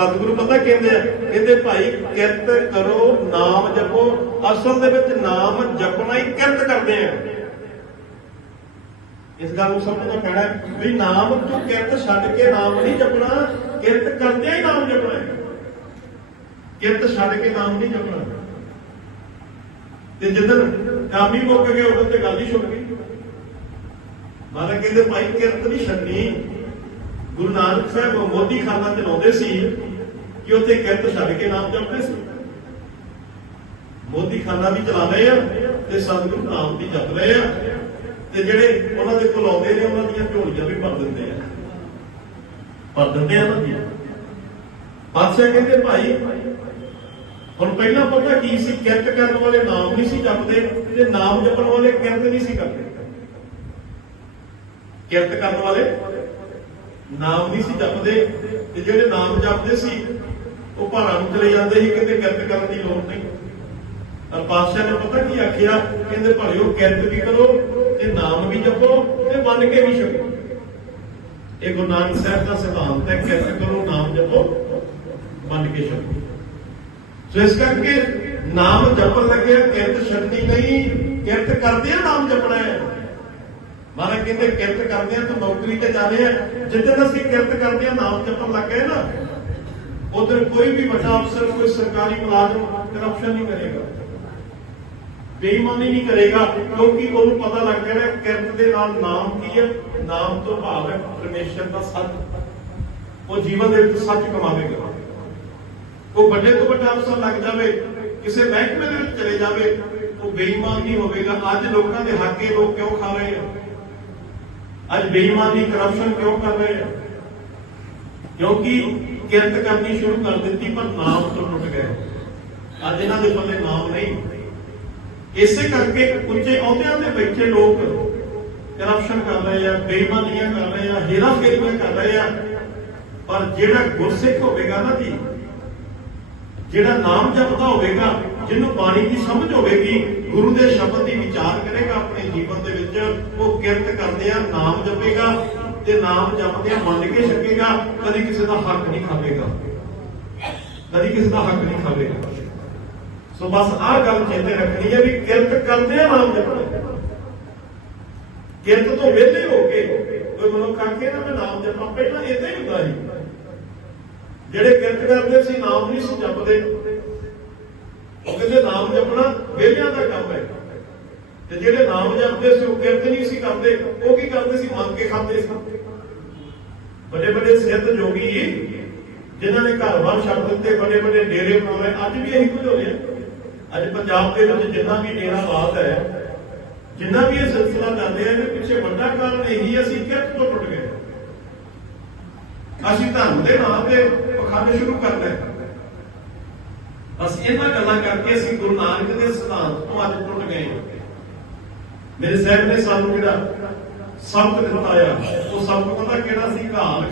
ਸਤਿਗੁਰੂ ਪਤਾ ਕਹਿੰਦੇ ਆ? ਕਹਿੰਦੇ ਭਾਈ, ਕਿਰਤ ਕਰੋ, ਨਾਮ ਜਪੋ। ਅਸਲ ਦੇ ਵਿੱਚ ਨਾਮ ਜਪਣਾ ਹੀ ਕਿਰਤ ਕਰਦੇ ਆ। ਇਸ ਗੱਲ ਨੂੰ ਸਮਝਣਾ ਪੈਣਾ ਵੀ ਨਾਮ ਤੋਂ ਕਿਰਤ ਛੱਡ ਕੇ ਨਾਮ ਨਹੀਂ ਜਪਣਾ, ਕਿਰਤ ਕਰਦਿਆਂ ਹੀ ਨਾਮ ਜਪਣਾ ਹੈ। ਕਿਰਤ ਛੱਡ ਕੇ ਨਾਮ ਨਹੀਂ ਜਪਣਾ। ਤੇ ਜਦੋਂ ਕਾਮੀ ਮੁੱਕ ਗਿਆ ਉਦੋਂ ਤੇ ਗੱਲ ਹੀ ਛੁੱਟ ਗਈ। ਮਾਰਾ ਕਹਿੰਦੇ, ਭਾਈ, ਕਿਰਤ ਨਹੀਂ ਛੱਡਣੀ। ਗੁਰੂ ਨਾਨਕ ਸਾਹਿਬ ਮੋਦੀ ਖਾਨਾ ਚਲਾਉਂਦੇ ਸੀ। ਕਿ ਉੱਥੇ ਕਿਰਤ ਛੱਡ ਕੇ ਨਾਮ ਜਪਦੇ ਸੀ। ਮੋਦੀ ਖਾਨਾ ਵੀ ਚਲਾ ਰਹੇ ਆ ਤੇ ਸਤਿਗੁਰੂ ਨਾਮ ਵੀ ਜਪ ਰਹੇ ਆ। ਤੇ ਜਿਹੜੇ ਉਹਨਾਂ ਦੇ ਕੋਲ ਆਉਂਦੇ ਨੇ, ਉਹਨਾਂ ਦੀਆਂ ਝੋਲੀਆਂ ਵੀ ਭਰ ਦਿੰਦੇ ਆ। ਭਰ ਦਿੰਦੇ ਆ ਨਾ ਪਾਤਸ਼ਾਹ ਕਹਿੰਦੇ, ਭਾਈ, ਹੁਣ ਪਹਿਲਾਂ ਪਤਾ ਕੀ ਸੀ? ਕਿਰਤ ਕਰਨ ਵਾਲੇ ਨਾਮ ਨਹੀਂ ਸੀ ਜਪਦੇ ਤੇ ਨਾਮ ਜਪਣ ਵਾਲੇ ਕਿਰਤ ਨਹੀਂ ਸੀ ਕਰਦੇ। ਕਿਰਤ ਕਰਨ ਵਾਲੇ ਨਾਮ ਨਹੀਂ ਸੀ ਜਪਦੇ ਤੇ ਜਿਹੜੇ ਨਾਮ ਜਪਦੇ ਸੀ ਉਹ ਭਾਰਾਂ ਨੂੰ ਚਲੇ ਜਾਂਦੇ ਸੀ, ਕਹਿੰਦੇ ਕਿਰਤ ਕਰਨ ਦੀ ਲੋੜ ਨਹੀਂ। ਪਰ ਪਾਤਸ਼ਾਹ ਨੇ ਪਤਾ ਕੀ ਆਖਿਆ? ਕਹਿੰਦੇ ਭਲਿਓ ਕਿਰਤ ਵੀ ਕਰੋ ਤੇ ਨਾਮ ਵੀ ਜਪੋ ਤੇ ਮੰਨ ਕੇ ਵੀ ਛਕੋ ਇਹ ਗੁਰੂ ਨਾਨਕ ਸਾਹਿਬ ਦਾ ਸਿਧਾਂਤ ਹੈ, ਕਿਰਤ ਕਰੋ, ਨਾਮ ਜਪੋ, ਮੰਨ ਕੇ ਛਕੋ ਸੋ ਇਸ ਕਰਕੇ ਨਾਮ ਜਪਣ ਲੱਗਿਆ, ਕਿਰਤ ਛੱਡਣੀ ਨਹੀਂ, ਕਿਰਤ ਕਰਦੇ ਆ ਨਾਮ ਜਪਣਾ ਹੈ। ਮਹਾਰਾਜ ਕਹਿੰਦੇ ਕਿਰਤ ਕਰਦੇ ਆ ਤਾਂ ਨੌਕਰੀ ਤੇ ਜਾਂਦੇ ਆ। ਜਿੱਦਣ ਅਸੀਂ ਕਿਰਤ ਕਰਦੇ ਆ ਨਾਮ ਜਪਣ ਲੱਗ ਗਏ ਨਾ ਉਧਰ ਕੋਈ ਵੀ ਵੱਡਾ ਅਫਸਰ, ਕੋਈ ਸਰਕਾਰੀ ਮੁਲਾਜ਼ਮ ਕਰਪਸ਼ਨ ਨਹੀਂ ਕਰੇਗਾ। ਬੇਈਮਾਨੀ ਨਹੀਂ ਕਰੇਗਾ, ਕਿਉਂਕਿ ਉਹਨੂੰ ਪਤਾ ਲੱਗ ਗਿਆ ਹੈ ਕਿਰਤ ਦੇ ਨਾਲ ਨਾਮ ਕੀ ਹੈ। ਨਾਮ ਤੋਂ ਭਾਵ ਹੈ ਪਰਮੇਸ਼ਰ ਦਾ ਸੱਚ। ਉਹ ਜੀਵਨ ਦੇ ਵਿੱਚ ਸੱਚ ਕਮਾਵੇਗਾ। ਉਹ ਵੱਡੇ ਤੋਂ ਵੱਡਾ ਅਫਸਰ ਲੱਗ ਜਾਵੇ, ਕਿਸੇ ਮਹਿਕਮੇ ਦੇ ਵਿੱਚ ਚਲੇ ਜਾਵੇ, ਉਹ ਬੇਈਮਾਨ ਨਹੀਂ ਹੋਵੇਗਾ। ਅੱਜ ਲੋਕਾਂ ਦੇ ਹੱਕ ਇਹ ਲੋਕ ਕਿਉਂ ਖਾ ਰਹੇ ਆ? ਅੱਜ ਬੇਈਮਾਨੀ ਕਰਪਸ਼ਨ ਕਿਉਂ ਕਰ ਰਹੇ ਆ? ਕਿਉਂਕਿ ਕਿਰਤ ਕਰਨੀ ਸ਼ੁਰੂ ਕਰ ਦਿੱਤੀ, ਪਰ ਨਾਮ ਤੋਂ ਟੁੱਟ ਗਏ ਅੱਜ ਇਹਨਾਂ ਦੇ ਪੱਲੇ ਨਾਮ ਨਹੀਂ। ਇਸੇ ਕਰਕੇ ਉੱਚੇ ਅਹੁਦਿਆਂ ਤੇ ਬੈਠੇ ਲੋਕ ਕਰਪਸ਼ਨ ਕਰ ਰਹੇ ਆ, ਬੇਈਮਾਨੀਆਂ ਕਰ ਰਹੇ ਆ, ਹੇਰਾਫੇਰੀਆਂ ਕਰ ਰਹੇ ਆ। ਪਰ ਜਿਹੜਾ ਗੁਰਸਿੱਖ ਹੋਵੇਗਾ ਨਾ ਜੀ, ਜਿਹੜਾ ਨਾਮ ਜਪਦਾ ਹੋਵੇਗਾ, ਜਿਹਨੂੰ ਬਾਣੀ ਦੀ ਸਮਝ ਹੋਵੇਗੀ, ਗੁਰੂ ਦੇ ਸ਼ਬਦ ਦੀ ਵਿਚਾਰ ਕਰੇਗਾ ਆਪਣੇ ਜੀਵਨ ਦੇ ਵਿੱਚ, ਉਹ ਕਿਰਤ ਕਰਦੇ ਆ, ਨਾਮ ਜਪੇਗਾ। ਤੇ ਨਾਮ ਜਪਦੇ ਮੰਨ ਕੇ ਛਕੇਗਾ, ਕਦੀ ਕਿਸੇ ਦਾ ਹੱਕ ਨਹੀਂ ਖਾਵੇਗਾ। ਕਦੀ ਕਿਸੇ ਦਾ ਹੱਕ ਨਹੀਂ ਖਾਵੇਗਾ। ਸੋ ਬਸ ਆਹ ਗੱਲ ਚੇਤੇ ਰੱਖਣੀ ਹੈ ਵੀ ਕਿਰਤ ਕਰਦੇ ਆ ਨਾਮ ਜਪਣਾ। ਕਿਰਤ ਤੋਂ ਵਿਹਲੇ ਹੋ ਕੇ ਕੋਈ ਮਨੁੱਖ ਆਖੇ ਨਾ ਮੈਂ ਨਾਮ ਜਪਾਂ, ਪਹਿਲਾਂ ਇਦਾਂ ਹੀ ਹੁੰਦਾ ਸੀ। ਜਿਹੜੇ ਕਿਰਤ ਕਰਦੇ ਸੀ, ਨਾਮ ਨਹੀਂ ਸੀ ਜਪਦੇ। ਉਹ ਕਹਿੰਦੇ ਨਾਮ ਜਪਣਾ ਵਿਹਲਿਆਂ ਦਾ ਕੰਮ ਤੇ ਜਿਹੜੇ ਨਾਮ ਜਪਦੇ ਸੀ, ਉਹ ਕਿਰਤ ਨਹੀਂ ਸੀ ਕਰਦੇ। ਉਹ ਕੀ ਕਰਦੇ ਸੀ? ਮੰਗ ਕੇ ਖਾਂਦੇ ਸੀ। ਵੱਡੇ ਵੱਡੇ ਸਿੱਧ ਜੋਗੀ ਜਿਨ੍ਹਾਂ ਨੇ ਘਰ-ਬਾਰ ਛੱਡ ਦਿੱਤੇ ਵੱਡੇ ਵੱਡੇ ਡੇਰੇ ਬਣਾ ਅੱਜ ਵੀ ਇਹੀ ਕੁਝ ਹੋ ਰਿਹਾ ਅੱਜ ਪੰਜਾਬ ਦੇ ਵਿੱਚ ਜਿੰਨਾ ਵੀ ਡੇਰਾ ਬਾਤ ਹੈ, ਜਿੰਨਾ ਵੀ ਇਹ ਸਿਲਸਿਲਾ ਚੱਲਦੇ ਆ, ਇਹਦੇ ਪਿੱਛੇ ਵੱਡਾ ਕਾਰਨ ਇਹੀ ਅਸੀਂ ਕਿਰਤ ਤੋਂ ਟੁੱਟ ਗਏ। ਅਸੀਂ ਧਰਮ ਦੇ ਨਾਮ ਤੇ ਪਖੰਡ ਸ਼ੁਰੂ ਕਰਨਾ ਹੈ। ਬਸ ਇਹਨਾਂ ਗੱਲਾਂ ਕਰਕੇ ਅਸੀਂ ਗੁਰੂ ਨਾਨਕ ਦੇ ਸਿਧਾਂਤ ਤੋਂ ਅੱਜ ਟੁੱਟ ਗਏ ਹਾਂ। ਮੇਰੇ ਸਾਹਿਬ ਨੇ ਸਾਨੂੰ ਜਿਹੜਾ ਸਬਕ ਦਿੱਤਾ ਆ। ਉਹ ਸਬਕ ਪਤਾ ਕਿਹੜਾ ਸੀ? ਘਾਲ